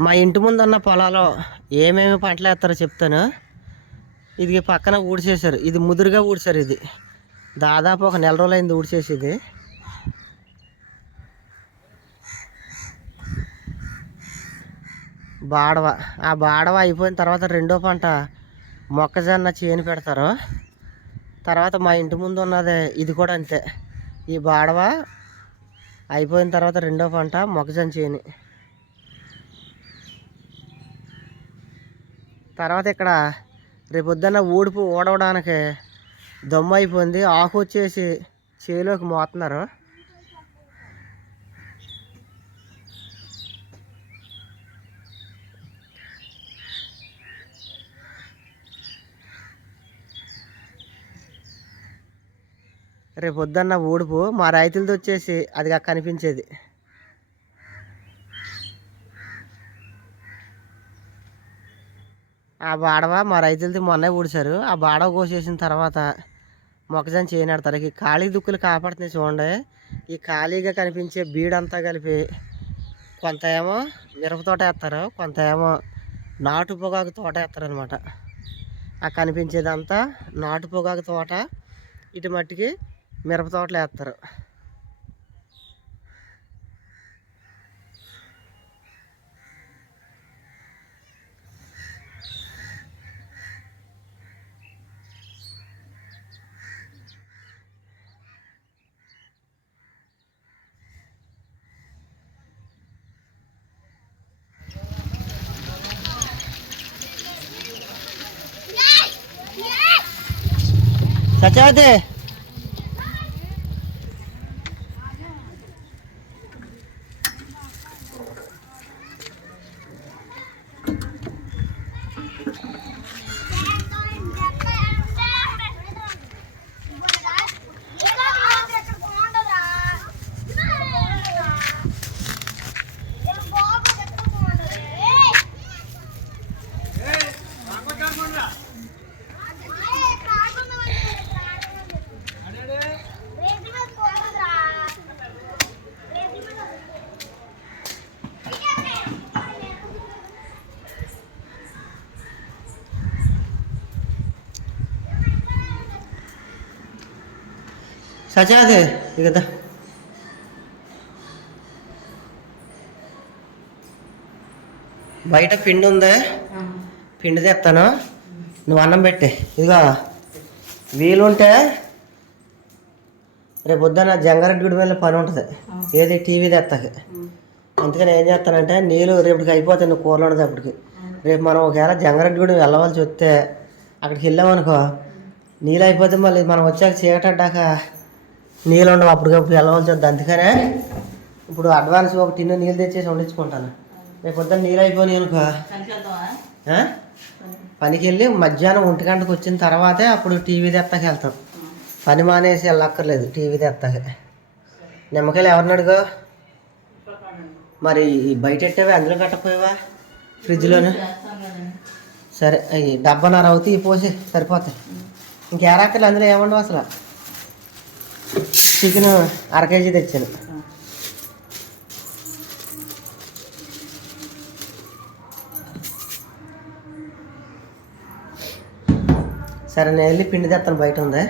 మా ఇంటి ముందు ఉన్న పొలాలో ఏమేమి పంటలు వేస్తారో చెప్తాను. ఇది పక్కన ఊడ్చేశారు. ఇది ముదురుగా ఊడ్చారు ఇది. దాదాపు ఒక నెల రోజులైంది ఊడ్చేసి బాడవ. ఆ బాడవ అయిపోయిన తర్వాత రెండో పంట మొక్కజొన్న చేను పెడతారు. తర్వాత మా ఇంటి ముందు ఉన్నది ఇది కూడా అంతే. ఈ బాడవ అయిపోయిన తర్వాత రెండో పంట మొక్కజొన్న చేను. తర్వాత ఇక్కడ రేపొద్దున్న ఊడుపు ఊడవడానికి దమ్ము అయిపోయింది. ఆకు వచ్చేసి చేలోకి మోతున్నారు. రేపొద్దున్న ఊడుపు మా రైతులది వచ్చేసి అది కనిపించేది. ఆ బాడవ మా రైతులది మొన్నే ఊడిశారు ఆ బాడవ కోసేసిన తర్వాత మొక్కజొన్న చేయనడతారు ఈ ఖాళీ దుక్కులు కాపాడుతున్నాయి చూడండి. ఈ ఖాళీగా కనిపించే బీడంతా కలిపి కొంత ఏమో మిరప తోట వేస్తారు కొంత ఏమో నాటు పొగాకు తోట వేస్తారనమాట ఆ కనిపించేదంతా నాటు పొగాకు తోట ఇటు మట్టికి మిరప తోటలు వేస్తారు. Ate, ate. సత్యవతి ఇక బయట పిండి ఉందే. పిండి తెస్తాను నువ్వు అన్నం పెట్టే. ఇదిగో వీలుంటే రేపు పొద్దున్న జంగారెడ్డి గుడి వెళ్ళి పని ఉంటుంది. ఏది టీవీ తెస్తాకి అందుకని ఏం చేస్తానంటే నీళ్ళు రేపటికి అయిపోతాయి నువ్వు కూరలు ఉండేటప్పటికి రేపు మనం ఒకవేళ జంగారెడ్డి గుడి వెళ్ళవలసి వస్తే అక్కడికి వెళ్ళామనుకో నీళ్ళు అయిపోతే మళ్ళీ మనం వచ్చాక చీకటడ్డాక నీళ్ళు ఉండవు అప్పటికప్పుడు వెళ్ళవలసి వద్దు. అందుకనే ఇప్పుడు అడ్వాన్స్ ఒక టిన్ను నీళ్ళు తెచ్చేసి వండించుకుంటాను రేపు పొద్దున్న నీళ్ళు అయిపోయినాయి అనుకో? పనికి వెళ్ళి మధ్యాహ్నం ఒంటి గంటకు వచ్చిన తర్వాతే అప్పుడు టీవీ తెస్తాకి వెళ్తాం. పని మానేసి వెళ్ళక్కర్లేదు టీవీ తెస్తాకి నిమ్మకాయలు ఎవరిని అడుగు? మరి బయట పెట్టావా అందులో పెట్టకపోయావా ఫ్రిడ్జ్లోనే? సరే అవి డబ్బన్నర అవుతాయి పోసి సరిపోతాయి. ఇంకేరాకర్లు అందులో ఏముండవు అసలు? చికెన్ అర కేజీ తెచ్చాను సరే నేను వెళ్ళి పిండి తెస్తాను బయట ఉందా.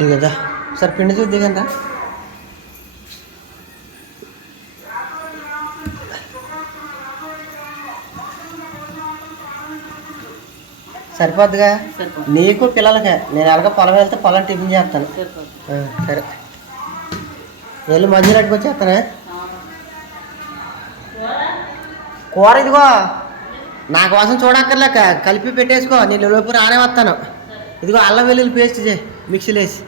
ఇది కదా సరే పిండి చూసి దిగండి సరిపోద్దిగా? నీకు పిల్లలకే. నేను ఎలాగో పొలం వెళ్తే పొలం టిఫిన్ చేస్తాను. సరే. వెళ్ళి మంజూరు అట్టుకొచ్చేస్తానే కూర ఇదిగో. నా కోసం చూడక్కర్లే కలిపి పెట్టేసుకో నేను లోపు రానే వస్తాను. ఇదిగో అల్లం వెల్లుల్లి పేస్ట్ చేయి మిక్సీలో వేసి.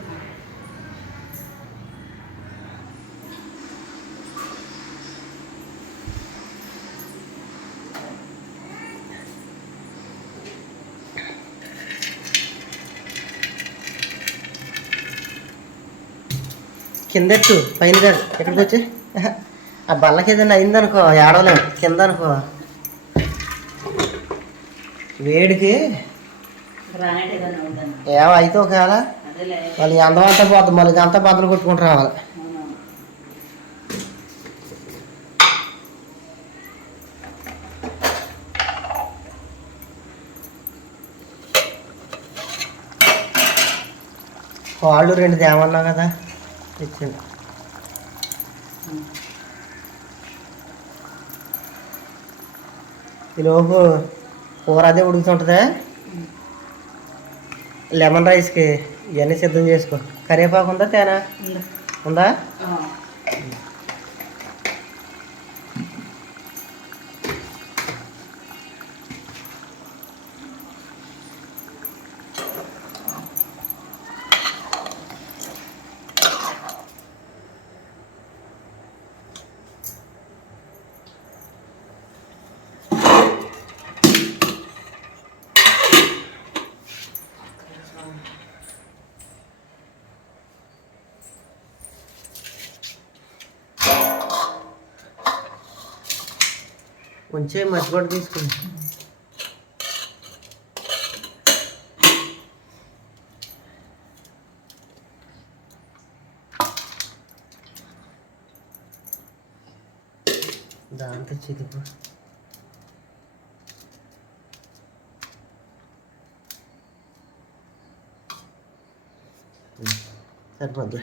కిందెట్టు పైన కాదు ఎక్కడికి వచ్చి? ఆ బల్లకి ఏదైనా అయిందనుకో ఏడవలేము కింద అనుకో. వేడికి? గ్రానైట్ ఏదైనా ఉందని ఏమో అయితే ఒకవేళ అదేలే. వాళ్ళు అందం అంతా పోతుంది మళ్ళీ అంతా బద్దలు కొట్టుకుంటూ రావాలి. వాళ్ళు రెండు తేమన్నావు కదా ఇచ్చింది. ఈలోపు కూర అదే ఉడుకుతుంటుందా? లెమన్ రైస్కి ఇవన్నీ సిద్ధం చేసుకో. కరివేపాకు ఉందా తేనా. ఉందా. కొంచెం ఉంచే మర్చిపోటు తీసుకుని దాంతో చిదిపో. సరిపోద్ది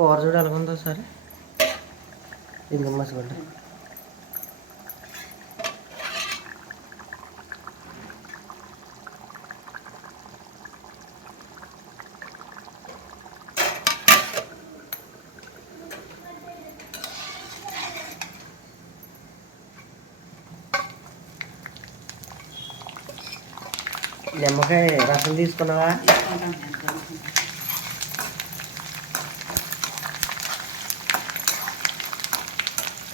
కూర చూడు ఎలా ఉందో సరే ఇంకా మసిపడ్డా నిమ్మకాయ రసం తీసుకున్నావా తీసుకుంటాం నేను.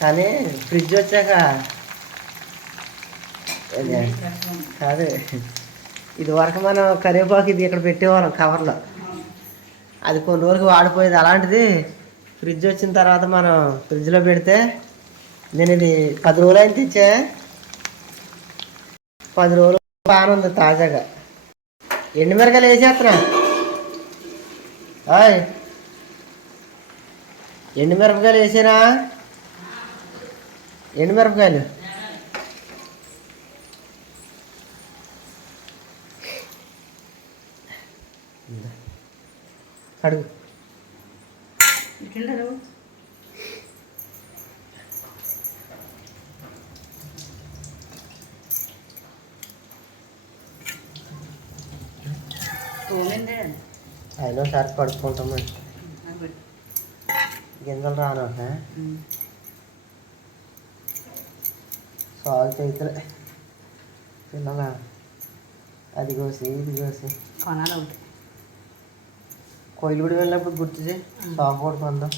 కానీ ఫ్రిడ్జ్ వచ్చాక అదే, కాదు. ఇది వరకు మనం కరివేపాకు ఇది ఇక్కడ పెట్టేవాళ్ళం కవర్లో. అది కొన్ని రోజులకి వాడిపోయేది. అలాంటిది ఫ్రిడ్జ్ వచ్చిన తర్వాత మనం ఫ్రిడ్జ్లో పెడితే నేను ఇది పది రోజులు అయితే తెచ్చా. పది రోజులు బాగానే ఉంది తాజాగా. ఎండుమిరకాయలు వేసేస్తున్నా. ఎండుమిరపకాయలు వేసారా ఎండుమిరపకాయలు అడుగు ఇట్లుండరు తోమిందే అయినా సరి పెట్టు. గింజలు రాను సాల్ట్ అయితే పిల్లల అది కోసి ఇది కోసి కొనాలి ఒకటి కోయిలగూడి వెళ్ళినప్పుడు గుర్తు చేయి. సాగు కూడా కొందాం.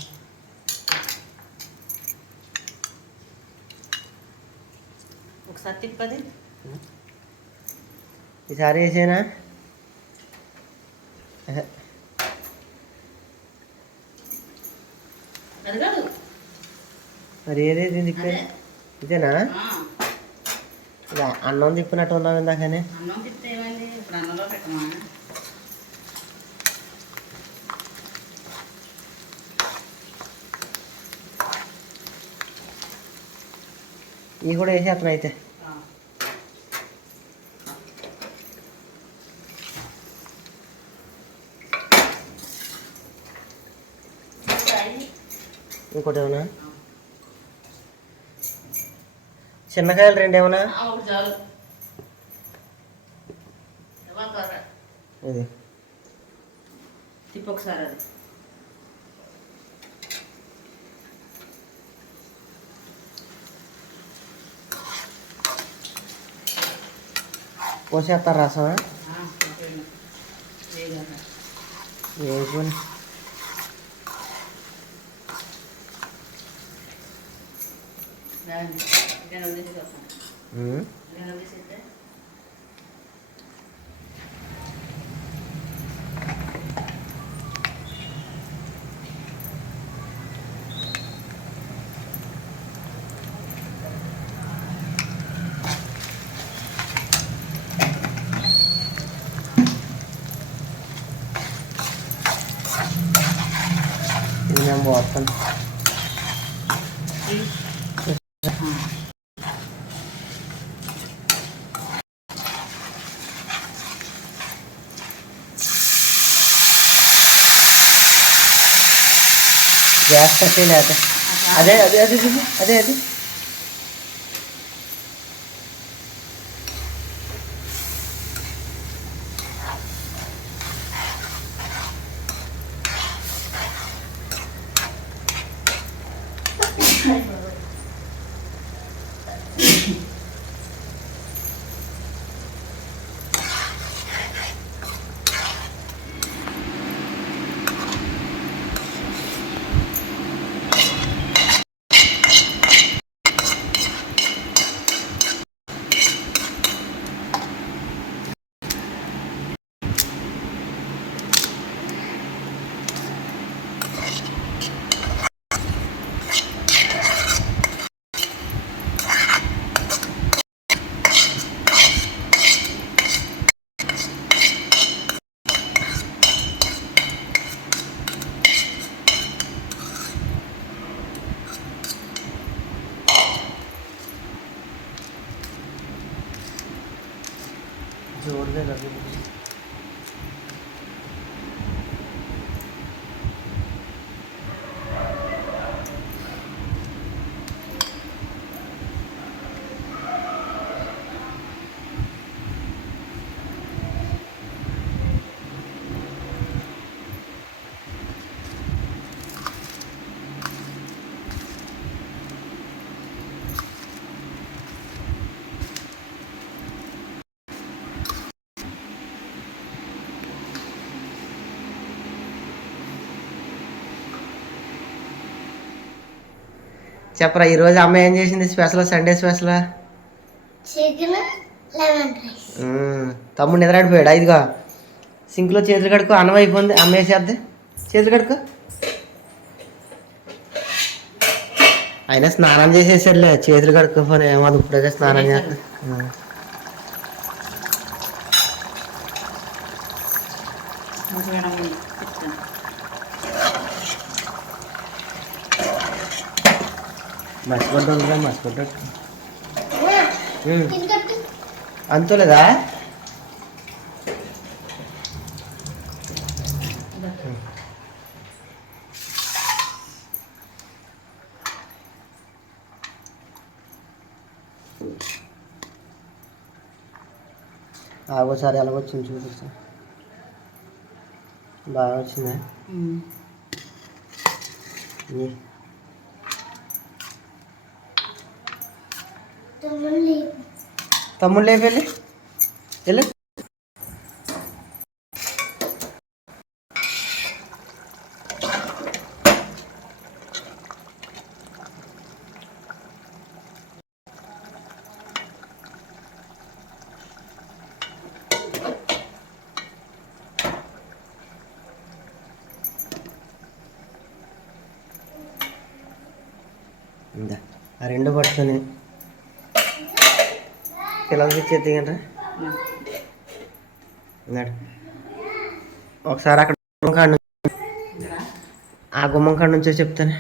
ఒకసారి తిప్పది. ఈసారి వేసేనా? మరి ఏదేది ఇదేనా? అన్నం తిప్పినట్టు ఉన్నావు ఇందాకనే అన్నం తిప్పితే ఏమైంది? ఇప్పుడు అన్నంలో పెట్టమా? ఇవి కూడా వేసేస్తాను అయితే. ఆ. ఫ్రై. ఇంకోటి ఏమన్నా? చిన్నకాయలు రెండు ఏమన్నా. ఇది తిప్పు ఒకసారి అది పోసేస్తారు రసమా. వేసుకొని రాండి. ఇక్కడ వదిలేసి వస్తాను. ఉమ్. ఇక్కడ వదిలేసేస్తే. ఇది నేను పోతాను ఆ. గ్యాస్ కట్టే లేక అదే అదే అదే చూడు. అదే అది చెప్పరా ఈరోజు అమ్మ ఏం చేసింది special? Sunday special? Chicken lemon rice. తమ్ముడు నిద్రాడిపోయాడు ఐదుగా సింక్లో చేతులు కడుక్కో అన్నం అయిపోయింది. అమ్మ వేసేద్ది చేతులు కడుక్కో. అయినా స్నానం చేసేసాడులే చేతులు కడుక్కోపోయి ఏమో ఇప్పుడే స్నానం చేస్తా. మూసివేయడం ముందు చెప్తాను మర్చిపోతుందిరా మర్చిపోతాడు ఎందుకంటే అంతలేదా ఆగోసారి ఎలా వచ్చింది చూపిస్తా. బాగా వచ్చిందా? తమ్ముడు లేపేళ్ళి వెళ్ళి. ఆ రెండు పట్టుకొని. పిల్లలకి ఇచ్చేది ఏంట్రా ఒకసారి అక్కడ గుమ్మం కాడ నుంచి ఆ గుమ్మం కాడ నుంచో చెప్తాను.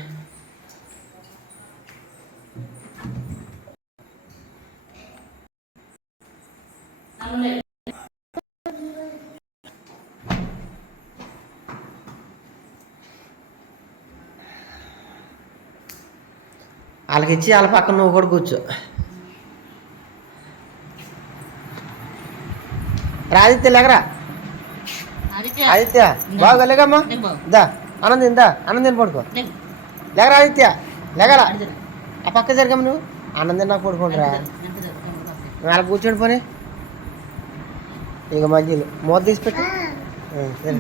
వాళ్ళకి ఇచ్చి వాళ్ళ పక్కన నువ్వు కూడా కూర్చో. రాదిత్య లేకరా? ఆదిత్య. ఆదిత్య బాగా. లేకమ్మా దా ఆనందం దా ఆనందం పడుకో. లేకరా ఆదిత్య? లేకరా? ఆ పక్క జరగమ్మ నువ్వు? ఆనందం నాకు జరుగుతుంది వాళ్ళ కూర్చోండి పోనీ. ఇక మధ్యలో మూత తీసి పెట్టు. సరే.